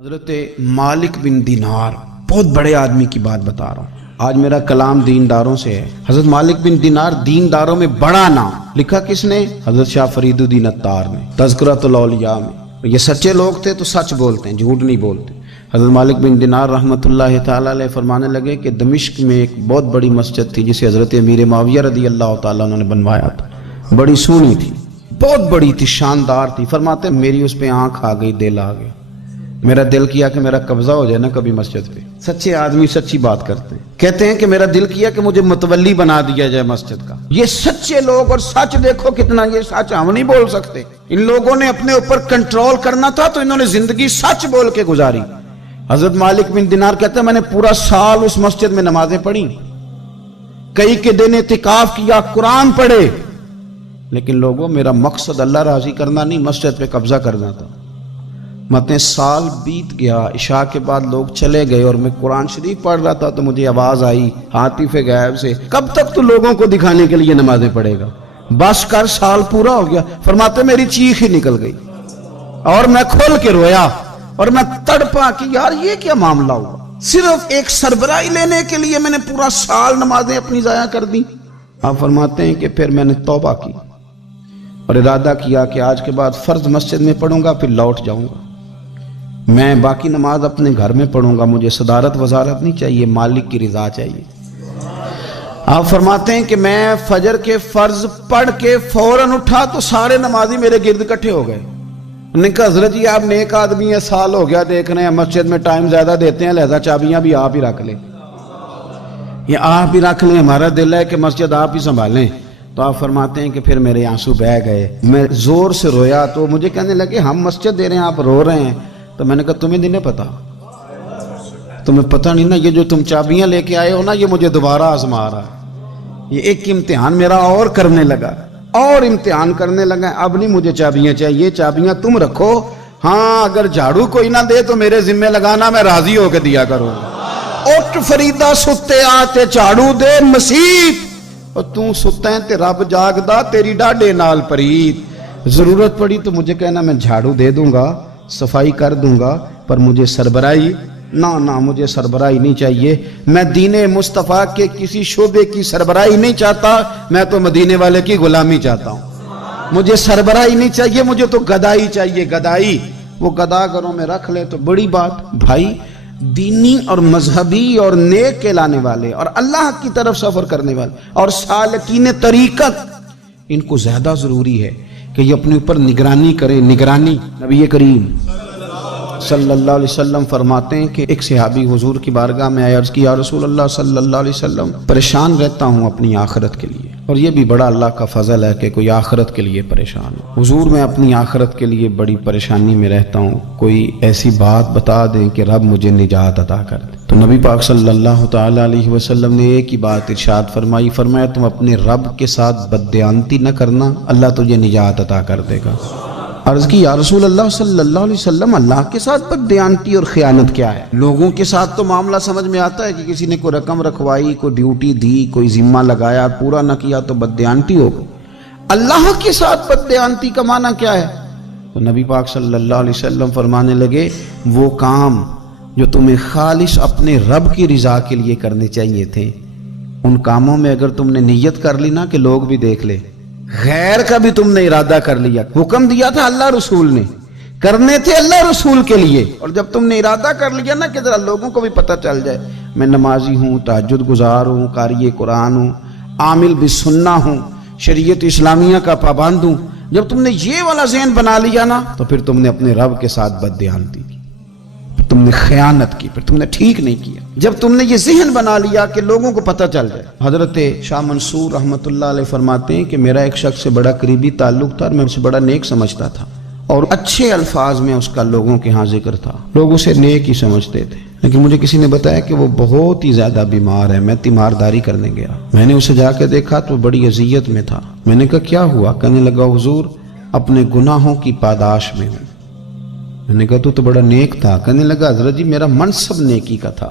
حضرت مالک بن دینار بہت بڑے آدمی کی بات بتا رہا ہوں. آج میرا کلام دینداروں سے ہے. حضرت مالک بن دینار دینداروں میں بڑا نام لکھا کس نے؟ حضرت شاہ فرید الدین عطار نے تذکرۃ الاولیاء میں. یہ سچے لوگ تھے تو سچ بولتے ہیں، جھوٹ نہیں بولتے. حضرت مالک بن دینار رحمۃ اللہ تعالیٰ علیہ فرمانے لگے کہ دمشق میں ایک بہت بڑی مسجد تھی جسے حضرت امیر معاویہ رضی اللہ تعالیٰ عنہ نے بنوایا تھا. بڑی سونی تھی، بہت بڑی تھی، شاندار تھی. فرماتے میری اس پہ آنکھ آ گئی، دل آ گیا. میرا دل کیا کہ میرا قبضہ ہو جائے نا کبھی مسجد پہ. سچے آدمی سچی بات کرتے ہیں. کہتے ہیں کہ میرا دل کیا کہ مجھے متولی بنا دیا جائے مسجد کا. یہ سچے لوگ، اور سچ دیکھو کتنا، یہ سچ ہم نہیں بول سکتے. ان لوگوں نے اپنے اوپر کنٹرول کرنا تھا تو انہوں نے زندگی سچ بول کے گزاری. حضرت مالک بن دینار کہتے ہیں میں نے پورا سال اس مسجد میں نمازیں پڑھی، کئی کے دن اعتکاف کیا، قرآن پڑھے، لیکن لوگوں میرا مقصد اللہ راضی کرنا نہیں، مسجد پہ قبضہ کرنا تھا. مطلب سال بیت گیا، عشاء کے بعد لوگ چلے گئے اور میں قرآن شریف پڑھ رہا تھا تو مجھے آواز آئی عاطف غیب سے، کب تک تو لوگوں کو دکھانے کے لیے نمازیں پڑھے گا، بس کر، سال پورا ہو گیا. فرماتے میری چیخ ہی نکل گئی اور میں کھول کے رویا اور میں تڑپا کہ یار یہ کیا معاملہ ہوا. صرف ایک سربراہی لینے کے لیے میں نے پورا سال نمازیں اپنی ضائع کر دی. آپ فرماتے ہیں کہ پھر میں نے توبہ کی اور ارادہ کیا کہ آج کے بعد فرض مسجد میں پڑھوں گا، پھر لوٹ جاؤں گا. میں باقی نماز اپنے گھر میں پڑھوں گا، مجھے صدارت وزارت نہیں چاہیے، مالک کی رضا چاہیے. آپ فرماتے ہیں کہ میں فجر کے فرض پڑھ کے فوراً اٹھا تو سارے نمازی میرے گرد اکٹھے ہو گئے. انہوں نے کہا حضرت جی آپ نیک آدمی ہیں، سال ہو گیا دیکھ رہے ہیں مسجد میں ٹائم زیادہ دیتے ہیں، لہذا چابیاں بھی آپ ہی رکھ لیں، یہ آپ ہی رکھ لیں، ہمارا دل ہے کہ مسجد آپ ہی سنبھالیں. تو آپ فرماتے ہیں کہ پھر میرے آنسو بہہ گئے، میں زور سے رویا. تو مجھے کہنے لگے ہم مسجد دے رہے ہیں، آپ رو رہے ہیں. تو میں نے کہا تمہیں نہیں پتا، تمہیں پتہ نہیں نا، یہ جو تم چابیاں لے کے آئے ہو نا، یہ مجھے دوبارہ آزما رہا ہے. یہ ایک امتحان میرا اور کرنے لگا، اور امتحان کرنے لگا. اب نہیں مجھے چابیاں چاہیے، چابیاں تم رکھو. ہاں اگر جھاڑو کوئی نہ دے تو میرے ذمہ لگانا، میں راضی ہو کے دیا کروں. اٹھ فریدا ستے آتے جھاڑو دے مسیت، اور تو ستا ہے تے رب جاگدا تیری ڈاڈے نال پریت. ضرورت پڑی تو مجھے کہنا، میں جھاڑو دے دوں گا، صفائی کر دوں گا، پر مجھے سربراہی نہ مجھے سربراہی نہیں چاہیے. میں دین مصطفیٰ کے کسی شعبے کی سربراہی نہیں چاہتا، میں تو مدینے والے کی غلامی چاہتا ہوں. مجھے سربراہی نہیں چاہیے، مجھے تو گدائی چاہیے، گدائی. وہ گدا گھروں میں رکھ لے تو بڑی بات. بھائی دینی اور مذہبی اور نیک کہلانے والے اور اللہ کی طرف سفر کرنے والے اور سالکین طریقت، ان کو زیادہ ضروری ہے کہ یہ اپنے اوپر نگرانی کریں. نگرانی. نبی کریم صلی اللہ علیہ وسلم فرماتے ہیں کہ ایک صحابی حضور کی بارگاہ میں آیا، عرض کی یا رسول اللہ صلی اللہ علیہ وسلم پریشان رہتا ہوں اپنی آخرت کے لیے، اور یہ بھی بڑا اللہ کا فضل ہے کہ کوئی آخرت کے لیے پریشان ہو. حضور میں اپنی آخرت کے لیے بڑی پریشانی میں رہتا ہوں، کوئی ایسی بات بتا دیں کہ رب مجھے نجات عطا کر دے. تو نبی پاک صلی اللہ تعالی علیہ وسلم نے ایک ہی بات ارشاد فرمائی، فرمایا تم اپنے رب کے ساتھ بددیانتی نہ کرنا، اللہ تجھے نجات عطا کر دے گا. عرض کی یا رسول اللہ صلی اللہ علیہ وسلم اللہ کے ساتھ بددیانتی اور خیانت کیا ہے؟ لوگوں کے ساتھ تو معاملہ سمجھ میں آتا ہے کہ کسی نے کوئی رقم رکھوائی، کوئی ڈیوٹی دی، کوئی ذمہ لگایا، پورا نہ کیا تو بددیانتی ہو گئی. اللہ کے ساتھ بددیانتی کا معنی کیا ہے؟ تو نبی پاک صلی اللہ علیہ وسلم فرمانے لگے وہ کام جو تمہیں خالص اپنے رب کی رضا کے لیے کرنے چاہیے تھے، ان کاموں میں اگر تم نے نیت کر لی نا کہ لوگ بھی دیکھ لے، غیر کا بھی تم نے ارادہ کر لیا، حکم دیا تھا اللہ رسول نے، کرنے تھے اللہ رسول کے لیے، اور جب تم نے ارادہ کر لیا نا کہ ذرا لوگوں کو بھی پتہ چل جائے میں نمازی ہوں، تہجد گزار ہوں، قاری قرآن ہوں، عامل بالسنہ ہوں، شریعت اسلامیہ کا پابند ہوں، جب تم نے یہ والا ذہن بنا لیا نا تو پھر تم نے اپنے رب کے ساتھ بددیانتی کی، پھر تم نے خیانت کی، پھر تم نے ٹھیک نہیں کیا. جب تم نے یہ ذہن بنا لیا کہ لوگوں کو پتہ چل جائے. حضرت شاہ منصور رحمۃ اللہ علیہ فرماتے ہیں کہ میرا ایک شخص سے بڑا قریبی تعلق تھا اور میں اسے بڑا نیک سمجھتا تھا، اور اچھے الفاظ میں اس کا لوگوں کے ہاں ذکر تھا، لوگ اسے نیک ہی سمجھتے تھے. لیکن مجھے کسی نے بتایا کہ وہ بہت ہی زیادہ بیمار ہے. میں تیمارداری کرنے گیا، میں نے اسے جا کے دیکھا تو بڑی اذیت میں تھا. میں نے کہا کیا ہوا؟ کہنے لگا حضور اپنے گناہوں کی پاداش میں ہوں. میں نے کہا تو بڑا نیک تھا. کہنے لگا حضرت جی میرا منصب نیکی کا تھا،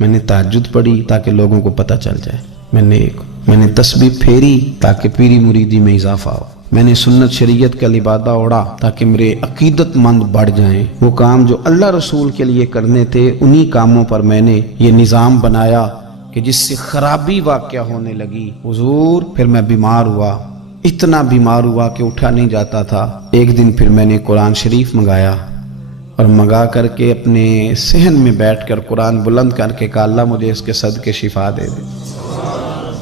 میں نے تہجد پڑھی تاکہ لوگوں کو پتہ چل جائے میں نیک، میں نے تسبیح پھیری تاکہ پیری مریدی میں اضافہ ہو. میں نے سنت شریعت کا لبادہ اوڑھا تاکہ میرے عقیدت مند بڑھ جائیں۔ وہ کام جو اللہ رسول کے لیے کرنے تھے انہی کاموں پر میں نے یہ نظام بنایا کہ جس سے خرابی واقع ہونے لگی۔ حضور پھر میں بیمار ہوا، اتنا بیمار ہوا کہ اٹھا نہیں جاتا تھا۔ ایک دن پھر میں نے قرآن شریف منگایا اور منگا کر کے اپنے صحن میں بیٹھ کر قرآن بلند کر کے کہا اللہ مجھے اس کے صدقے شفا دے دے۔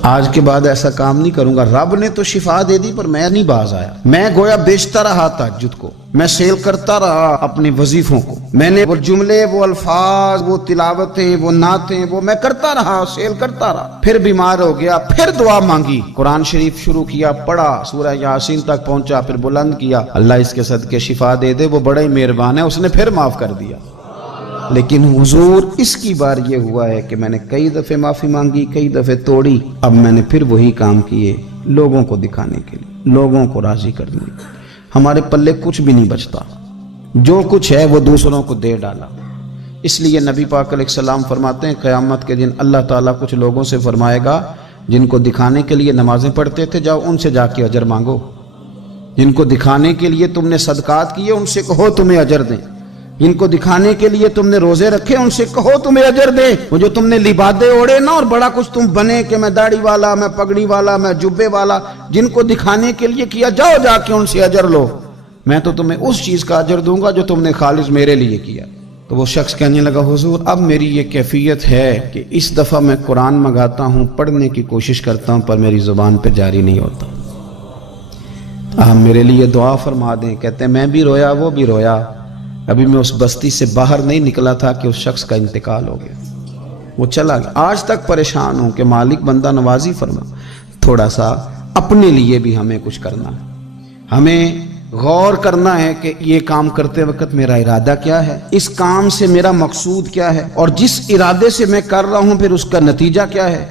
آج کے بعد ایسا کام نہیں کروں گا۔ رب نے تو شفا دے دی پر میں نہیں باز آیا۔ میں گویا بیچتا رہا تہجد کو، میں سیل کرتا رہا اپنے وظیفوں کو، میں نے وہ جملے، وہ الفاظ، وہ تلاوتیں، وہ نعتیں، وہ میں کرتا رہا، سیل کرتا رہا۔ پھر بیمار ہو گیا، پھر دعا مانگی، قرآن شریف شروع کیا، پڑھا، سورہ یاسین تک پہنچا، پھر بلند کیا، اللہ اس کے صدقے شفا دے دے، وہ بڑا ہی مہربان ہے، اس نے پھر معاف کر دیا۔ لیکن حضور اس کی بار یہ ہوا ہے کہ میں نے کئی دفعے معافی مانگی، کئی دفعے توڑی، اب میں نے پھر وہی کام کیے لوگوں کو دکھانے کے لیے، لوگوں کو راضی کرنے کے لیے۔ ہمارے پلے کچھ بھی نہیں بچتا، جو کچھ ہے وہ دوسروں کو دے ڈالا۔ اس لیے نبی پاک علیہ السلام فرماتے ہیں قیامت کے دن اللہ تعالیٰ کچھ لوگوں سے فرمائے گا جن کو دکھانے کے لیے نمازیں پڑھتے تھے جاؤ ان سے جا کے اجر مانگو، جن کو دکھانے کے لیے تم نے صدقات کیے ان سے کہو تمہیں اجر دیں، جن کو دکھانے کے لیے تم نے روزے رکھے ان سے کہو تمہیں اجر دے۔ وہ جو تم نے لبادے اوڑے نا اور بڑا کچھ تم بنے کہ میں داڑھی والا، میں پگڑی والا، میں جبے والا، جن کو دکھانے کے لیے کیا جاؤ جا کے ان سے اجر لو، میں تو تمہیں اس چیز کا اجر دوں گا جو تم نے خالص میرے لیے کیا۔ تو وہ شخص کہنے لگا حضور اب میری یہ کیفیت ہے کہ اس دفعہ میں قرآن منگاتا ہوں، پڑھنے کی کوشش کرتا ہوں پر میری زبان پہ جاری نہیں ہوتا، آپ میرے لیے دعا فرما دیں۔ کہتے ہیں میں بھی رویا، وہ بھی رویا، ابھی میں اس بستی سے باہر نہیں نکلا تھا کہ اس شخص کا انتقال ہو گیا، وہ چلا گیا۔ آج تک پریشان ہوں کہ مالک بندہ نوازی فرما، تھوڑا سا اپنے لیے بھی ہمیں کچھ کرنا ہے، ہمیں غور کرنا ہے کہ یہ کام کرتے وقت میرا ارادہ کیا ہے، اس کام سے میرا مقصود کیا ہے، اور جس ارادے سے میں کر رہا ہوں پھر اس کا نتیجہ کیا ہے۔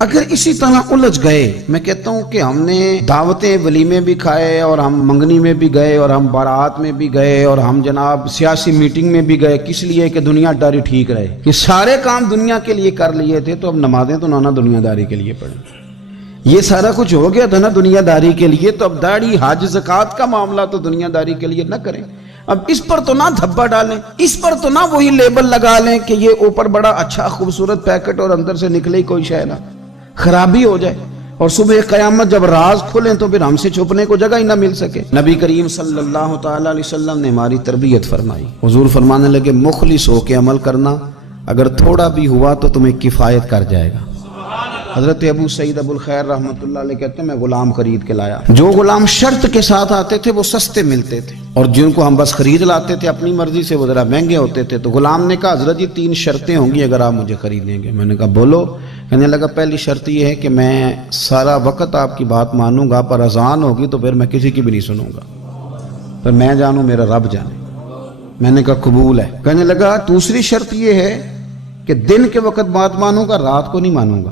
اگر اسی طرح الجھ گئے، میں کہتا ہوں کہ ہم نے دعوتیں ولیمے بھی کھائے اور ہم منگنی میں بھی گئے اور ہم بارات میں بھی گئے اور ہم جناب سیاسی میٹنگ میں بھی گئے، کس لیے کہ دنیا داری ٹھیک رہے، یہ سارے کام دنیا کے لیے کر لیے تھے تو اب نمازیں تو نانا دنیا داری کے لیے پڑھیں، یہ سارا کچھ ہو گیا تھا نا دنیا داری کے لیے، تو اب داڑھی حج زکوٰۃ کا معاملہ تو دنیا داری کے لیے نہ کریں۔ اب اس پر تو نہ دھبا ڈالیں، اس پر تو نہ وہی لیبل لگا لیں کہ یہ اوپر بڑا اچھا خوبصورت پیکٹ اور اندر سے نکلے ہی کوئی شے نہ، خرابی ہو جائے اور صبح قیامت جب راز کھلیں تو پھر ہم سے چھپنے کو جگہ ہی نہ مل سکے۔ نبی کریم صلی اللہ تعالی علیہ وسلم نے ہماری تربیت فرمائی، حضور فرمانے لگے مخلص ہو کے عمل کرنا، اگر تھوڑا بھی ہوا تو تمہیں کفایت کر جائے گا۔ حضرت ابو سعید ابو الخیر رحمۃ اللہ علیہ کہتے ہیں میں غلام خرید کے لایا، جو غلام شرط کے ساتھ آتے تھے وہ سستے ملتے تھے اور جن کو ہم بس خرید لاتے تھے اپنی مرضی سے وہ ذرا مہنگے ہوتے تھے۔ تو غلام نے کہا حضرت یہ 3 شرطیں ہوں گی اگر آپ مجھے خریدیں گے۔ میں نے کہا بولو۔ کہنے لگا پہلی شرط یہ ہے کہ میں سارا وقت آپ کی بات مانوں گا، پر اذان ہوگی تو پھر میں کسی کی بھی نہیں سنوں گا، پر میں جانوں میرا رب جانے۔ میں نے کہا قبول ہے۔ کہنے لگا دوسری شرط یہ ہے کہ دن کے وقت بات مانوں گا، رات کو نہیں مانوں گا۔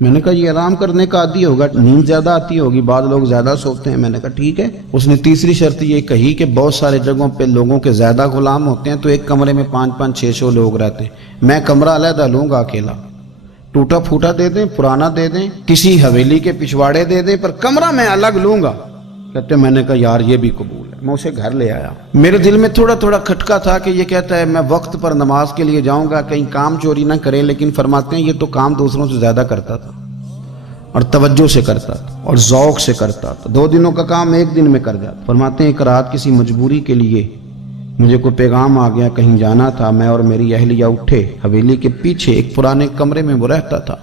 میں نے کہا یہ آرام کرنے کا عادی ہوگا، نیند زیادہ آتی ہوگی، بعض لوگ زیادہ سوتے ہیں۔ میں نے کہا ٹھیک ہے۔ اس نے تیسری شرط یہ کہی کہ بہت سارے جگہوں پہ لوگوں کے زیادہ غلام ہوتے ہیں تو ایک کمرے میں 5-5 6 لوگ رہتے ہیں، میں کمرہ علیحدہ لوں گا اکیلا، ٹوٹا پھوٹا دے دیں، پرانا دے دیں، کسی حویلی کے پچھواڑے دے دیں، پر کمرہ میں الگ لوں گا۔ کہتے میں نے کہا یار یہ بھی قبول ہے۔ میں اسے گھر لے آیا، میرے دل میں تھوڑا تھوڑا کھٹکا تھا کہ یہ کہتا ہے میں وقت پر نماز کے لیے جاؤں گا، کہیں کام چوری نہ کرے، لیکن فرماتے ہیں یہ تو کام دوسروں سے زیادہ کرتا تھا اور توجہ سے کرتا تھا اور ذوق سے کرتا تھا، 2 دنوں کا کام 1 دن میں کر جاتا۔ فرماتے ہیں ایک رات کسی مجبوری کے لیے مجھے کوئی پیغام آ گیا، کہیں جانا تھا، میں اور میری اہلیہ اٹھے، حویلی کے پیچھے ایک پرانے کمرے میں وہ رہتا تھا۔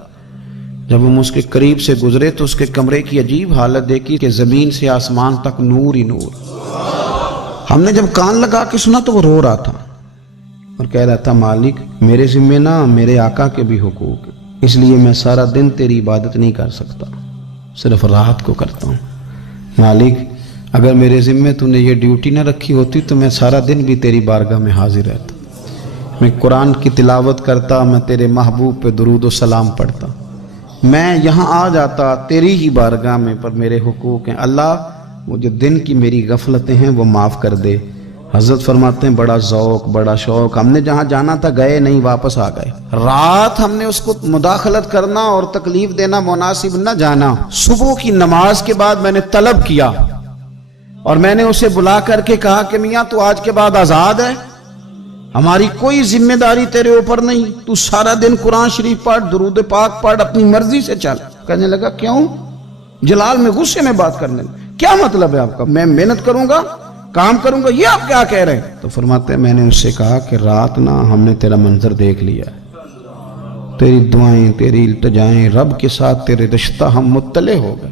جب ہم اس کے قریب سے گزرے تو اس کے کمرے کی عجیب حالت دیکھی کہ زمین سے آسمان تک نور ہی نور۔ ہم نے جب کان لگا کے سنا تو وہ رو رہا تھا اور کہہ رہا تھا مالک میرے ذمہ نہ میرے آقا کے بھی حقوق، اس لیے میں سارا دن تیری عبادت نہیں کر سکتا، صرف رات کو کرتا ہوں۔ مالک اگر میرے ذمہ تو نے یہ ڈیوٹی نہ رکھی ہوتی تو میں سارا دن بھی تیری بارگاہ میں حاضر رہتا، میں قرآن کی تلاوت کرتا، میں تیرے محبوب پہ درود و سلام پڑھتا، میں یہاں آ جاتا تیری ہی بارگاہ میں، پر میرے حقوق ہیں۔ اللہ وہ جو دن کی میری غفلتیں ہیں وہ معاف کر دے، حضرت فرماتے ہیں بڑا ذوق بڑا شوق، ہم نے جہاں جانا تھا گئے نہیں، واپس آ گئے۔ رات ہم نے اس کو مداخلت کرنا اور تکلیف دینا مناسب نہ جانا۔ صبح کی نماز کے بعد میں نے طلب کیا اور میں نے اسے بلا کر کے کہا کہ میاں تو آج کے بعد آزاد ہے، ہماری کوئی ذمہ داری تیرے اوپر نہیں، تو سارا دن قرآن شریف پڑھ، درود پاک پڑھ، اپنی مرضی سے چل۔ کہنے لگا کیوں؟ جلال میں غصے میں بات کرنے لگا، کیا مطلب ہے آپ کا؟ میں محنت کروں گا، کام کروں گا، یہ آپ کیا کہہ رہے ہیں؟ تو فرماتے ہیں میں نے اس سے کہا کہ رات نا ہم نے تیرا منظر دیکھ لیا، تیری دعائیں، تیری التجائیں، رب کے ساتھ تیرے رشتہ ہم مطلع ہو گئے۔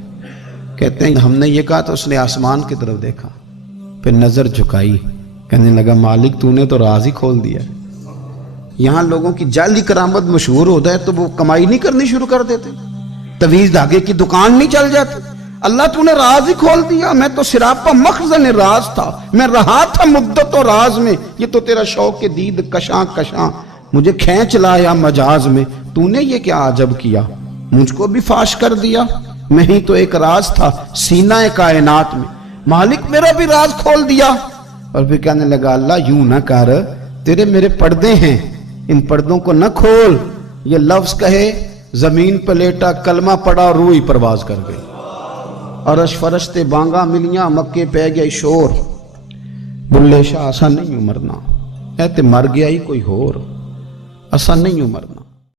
کہتے ہیں ہم نے یہ کہا تو اس نے آسمان کی طرف دیکھا، پھر نظر جھکائی، کہنے لگا مالک تو نے تو راز ہی کھول دیا۔ یہاں لوگوں کی جعلی کرامت مشہور ہو جائے تو وہ کمائی نہیں کرنی شروع کر دیتے، تویز دھاگے کی دکان نہیں چل جاتی۔ اللہ تو نے راز ہی کھول دیا، میں تو سراپا مخزن راز تھا، میں رہا تھا مدت و راز میں، یہ تو تیرا شوق کے دید کشاں کشاں مجھے کھینچ لایا مجاز میں، تو نے یہ کیا عجب کیا، مجھ کو بھی فاش کر دیا، میں ہی تو ایک راز تھا سینہ کائنات میں، مالک میرا بھی راز کھول دیا۔ اور پھر کہنے لگا اللہ یوں نہ کر، تیرے میرے پردے ہیں، ان پردوں کو نہ کھول۔ یہ لفظ کہے زمین پہ لیٹا، کلمہ پڑا اور روح پرواز کر گئی، عرش فرشتے بانگا ملیاں، مکے پہ گئی شور۔ بلے شاہ اسا نہیں مرنا، اے تے مر گیا ہی کوئی ہور، اسا نہیں مرنا۔